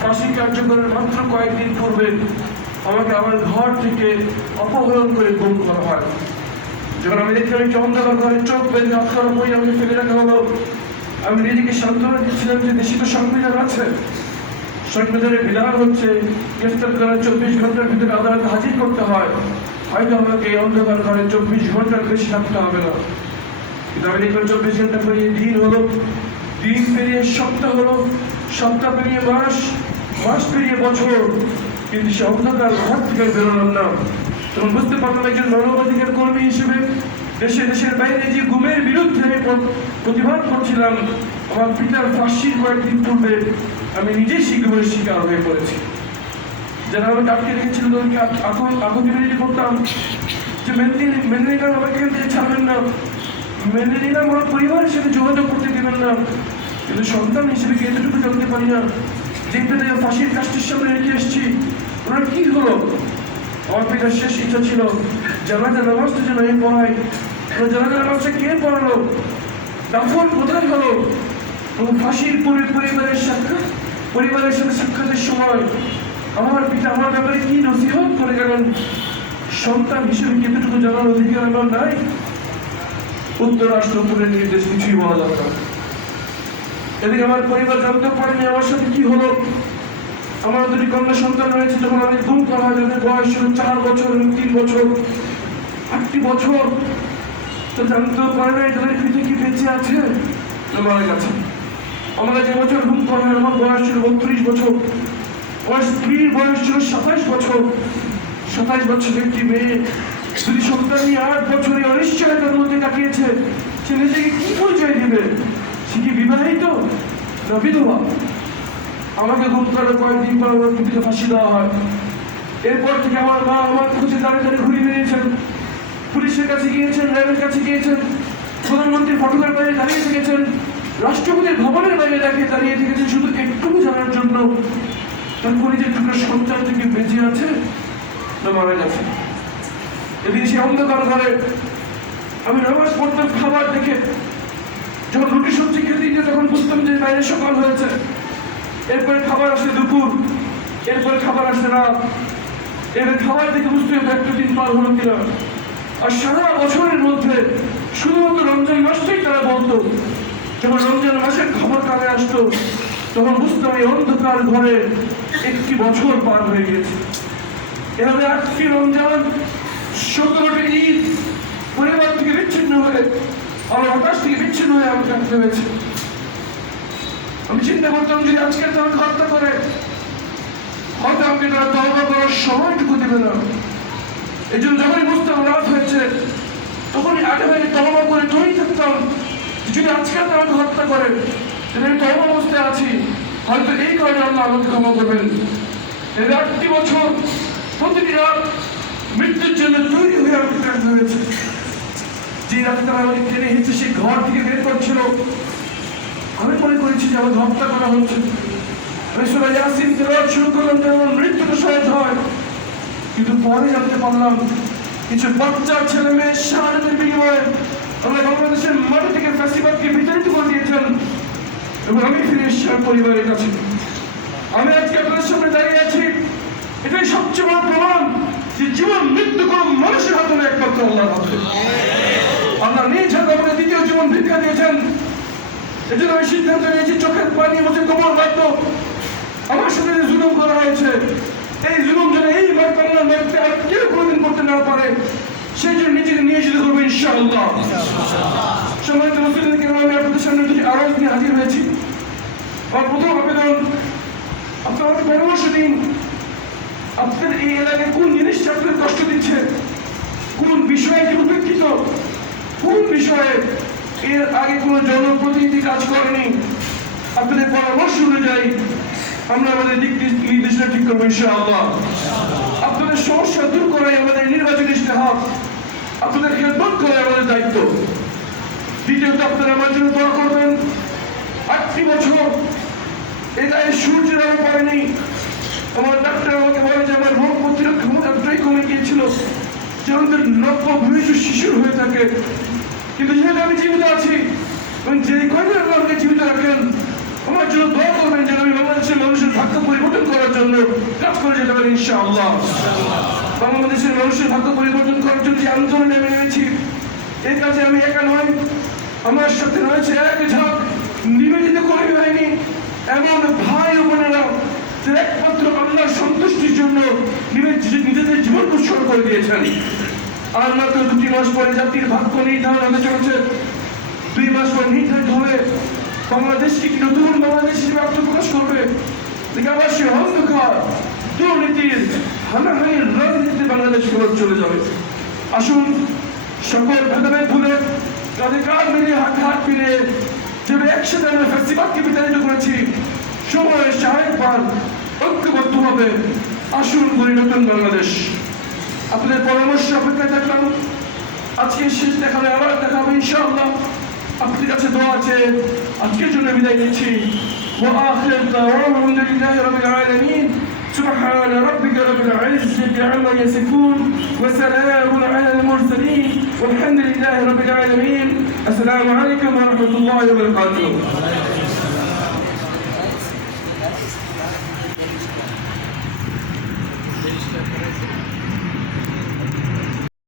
ফাঁসি কার্যকরের মাত্র কয়েকদিন পূর্বে আমাকে আমার ঘর থেকে অপহরণ করে গুম করা হয়। যখন আমি দেখলাম একটি অন্ধকার ঘরে চোখ বেঁধে আটকানো বই আমাকে ফেলে রাখা হলো, আমি নিজেকে সান্ত্বনা দিচ্ছিলাম যে দেশে তো সংবিধান আছে। সংবিধানের বিধান হচ্ছে, গ্রেফতার করার চব্বিশ ঘণ্টার ভিতরে আদালতে হাজির করতে হয়। হয়তো আমাকে অন্ধকার ঘরে চব্বিশ ঘণ্টার বেশি থাকতে হবে না। কিন্তু আমি দেখলাম চব্বিশ ঘণ্টা পেরিয়ে দিন হলো, দিন পেরিয়ে সপ্তাহ হলো সপ্তাহ পেরিয়ে মাস মাস পেরিয়ে বছর কিন্তু সে অন্ধকার ঘর থেকে বেরোলাম না। তখন বুঝতে পারলাম একজন মানবাধিকার কর্মী হিসেবে দেশে, দেশের বাইরে যে গুমের বিরুদ্ধে আমি প্রতিবাদ করছিলাম, আমার পিতার ফাঁসির কয়েকদিন পূর্বে আমি নিজেই সেই গুমের শিকার হয়ে পড়েছি। যারা আমাকে আটকে রেখেছিল তাদেরকে এখন আকুতি বিরোধী করতাম যে মেনে নিন- মেনে আমাকে ছাড়বেন না। মেনে নিলাম আমার পরিবারের সাথে যোগাযোগ করতে দেবেন না। কিন্তু সন্তান হিসেবে কি এতটুকু জানতে পারি না? যে পেলে ফাঁসির কাজটির সামনে রেখে এসেছি। ওনার কি হলো? আমার পিতার শেষ ইচ্ছা ছিল জানাজা নামাজটা যেন আমি পড়াই। জানাজা নামাজটা কে পড়ালো? দাফন কোথায় হলো? এবং ফাঁসির পরে, পরিবারের সাক্ষাৎ পরিবারের সাথে সাক্ষাতের সময় আমার পিতা আমার ব্যাপারে কি নসিহত করে গেলেন? সন্তান হিসেবে কতটুকু জানার অধিকার আমার নাই? উত্তর রাষ্ট্রপুরের নির্দেশ কিছুই বলা যাবে এদিকে আমার পরিবার জানতে পারেনি, আমার সাথে কি হলো? আমার দুটি কন্যা সন্তান রয়েছে, যখন আমি গুম করা হয় বয়স ছিল চার বছর এবং তিন বছর, আটটি বছর, তো জানতেও পারে না তাদের পিঠে কি বেঁচে আছে? তো মারা গেছে। আমরা যে বছর গুম করা আমার বয়স ছিল বত্রিশ বছর আমার স্ত্রীর বয়স ছিল সাতাইশ বছর। সাতাইশ বছর একটি মেয়ে যদি সন্তান নিয়ে আট বছরে অনিশ্চয়তার মধ্যে কাটিয়েছে। সে নিজেকে কি পরিচয় দিবে? সে কি বিবাহিত? না, বিধবা। আমাকে গুম করে কয়েকদিন পর আমার পিঠে ফাঁসি দেওয়া হয়। এরপর থেকে আমার মা আমার খুঁজে দাঁড়িয়ে দাঁড়িয়ে ঘুরে বেরিয়েছেন পুলিশের কাছে গিয়েছেন, র্যাবের কাছে গিয়েছেন, প্রধানমন্ত্রীর ফটোগ্রাফ বাইরে দাঁড়িয়ে থেকেছেন, রাষ্ট্রপতির ভবনের বাইরে দাঁড়িয়ে দাঁড়িয়ে থেকেছেন শুধু একটুকু জানার জন্য। তার পরিচয় টুকরো সন্তান থেকে বেঁচে আছে না মারা গেছে। এদিকে সে অন্ধকার ঘরে। আমি নামাজ পড়তাম খাবার দেখে যখন রুটি সবজি খেতে দিতে তখন বুঝতাম যে বাইরে সকাল হয়েছে। এরপরে খাবার আসে দুপুর, এরপরে খাবার আসে রাত। এবার খাবার দেখে বুঝতে হবে একটা দিন পার হলো কিনা। আর সারা বছরের মধ্যে শুধুমাত্র রমজান মাসটাই তারা বলতো, যখন রমজান মাসের খবর কানে আসতো, তখন বুঝতাম এই অন্ধকার ঘরে একটি বছর পার হয়ে গেছে এভাবে আটটি রমজান সতেরোটি ঈদ পরিবার থেকে বিচ্ছিন্ন হয়ে আমার হতাশ থেকে বিচ্ছিন্ন হয়ে আমাকে কাটতে হয়েছে আমি চিন্তা করতাম যদি আজকে তারা হত্যা করে, হয়তো আমাকে তারা তহবা করার সময়টুকু দেবে না। এই জন্য যখনই বুঝতাম রাত হয়েছে, তখনই আগে ভাগে তহবা করে তৈরি থাকতাম। যদি আজকে তারা আমাকে হত্যা করে, তাহলে আমি তহবা অবস্থায় আছি। হয়তো এই কারণে আল্লাহ আমাকে ক্ষমা করবেন। এই আটটি বছর প্রতিটি রাত মৃত্যুর জন্য তৈরি হয়ে আমাকে কাটতে হয়েছে যে রাতটা আমাকে টেনে হেঁচে সেই ঘর থেকে বের করছিল, আমি মনে করেছি যে আমাকে হত্যা করা হচ্ছে। আমি শুরু করলাম আমার মৃত্যুটা সহজ হয়। কিন্তু পরে জানতে পারলাম, কিছু বাচ্চা, ছেলে, মেয়ে শাহাদাতের বিনিময়ে আমরা বাংলাদেশের মাটি থেকে ফ্যাসিবাদকে বিতাড়িত করে দিয়েছেন এবং আমি ফিরে পরিবারের কাছে। আমি আজকে আপনাদের সামনে দাঁড়িয়ে আছি। এটাই সবচেয়ে বড় প্রমাণ যে জীবন মৃত্যু কোন মানুষের হাতে একমাত্র আল্লাহর হাতে। আল্লাহ হাতে আমাকে দ্বিতীয় জীবন ভিক্ষা দিয়েছেন। এজন্য আমি সিদ্ধান্ত নিয়েছি, চোখের পানি বসে কোমর বাধ্য আমার সাথে যে জুলুম করা হয়েছে, এই জুলুম যেন এই বার বাংলার মাটিতে আর কেউ কোনোদিন করতে না পারে, সেই জন্য নিজেকে নিয়োজিত করব ইনশাআল্লাহ। সম্মানিত মুসলিমকে আমি আপনাদের সামনে দুটি আরজ নিয়ে হাজির হয়েছি। আমার প্রথম আবেদন, আপনারা পরামর্শ দিন, আপনাদের এই এলাকায় কোন জিনিসটা আপনাদের কষ্ট দিচ্ছে, কোন বিষয়ে কি উপেক্ষিত কোন বিষয়ে এর আগে কোনো জনপ্রতিনিধি কাজ করেনি। আপনাদের পরামর্শ অনুযায়ী আমরা আমাদের দিক নির্দেশনা ঠিক করব ইনশাআল্লাহ। আপনাদের সমস্যা দূর করে আমাদের নির্বাচনী ইস্তেহার আপনাদের খেদমত করাই আমাদের দায়িত্ব। দ্বিতীয়ত, আপনারা আমার জন্য দোয়া করবেন। আটটি বছর এটা সূর্যের আলো পড়েনি আমার ডাক্তার আমাকে বলে যে আমার রোগ প্রতিরোধ ক্ষমতা এতটাই কমে গিয়েছিল নব্য ভবিষ্য শিশুর হয়ে থাকে। কিন্তু যেহেতু আমি জীবিত আছি, এবং যে আল্লাহ আমাকে জীবিত রাখেন, আমার জন্য দোয়া করবেন যেন আমি বাংলাদেশের জন্য কাজ করে যেতে পারি, ইনশাআল্লাহ। বাংলাদেশের মানুষের ভাগ্য পরিবর্তন করার জন্য যে আন্দোলনে নেমে নিয়েছি এই কাজে আমি একা নয় আমার সাথে রয়েছে এক ঝাঁক, নিবেদিত কর্মী বাহিনী, এমন ভাই বোনেরা একমাত্র আল্লাহর সন্তুষ্টির জন্য নিজেদের জীবন উৎসর্গ করে দিয়েছেন। আর মাত্র দুটি মাস পরে জাতির ভাগ্য নির্ধারণ হতে চলেছে। দুই মাস পর নির্ধারিত হবে বাংলাদেশকে কি নতুন বাংলাদেশ হিসেবে আত্মপ্রকাশ করবে? আবার সে অন্ধকার, দুর্নীতির, হানাহানির রাজনীতিতে বাংলাদেশ ফেরত চলে যাবে। আসুন সকল ভেদাভেদ ভুলে তাদের কাঁধ মিলিয়ে হাত হাত মিলিয়ে যেভাবে একসাথে আমরা ফেস্টিভালকে বিতাড়িত করেছি, সময় সাহেববার ঐক্যবদ্ধ হবে আসুন করি নতুন বাংলাদেশ। আপনাদের পরামর্শ অপেক্ষায় থাকলাম আজকে শেষ দেখা হবে আবার দেখা হবে ইনশাআল্লাহ আপনাদের কাছে দোয়া আছে আজকের জন্য বিদায় নিচ্ছি وآخر دعوانا الحمد لله رب العالمين سبحان ربك رب العزة عما يصفون وسلام على المرسلين والحمد لله رب العالمين السلام عليكم ورحمة الله وبركاته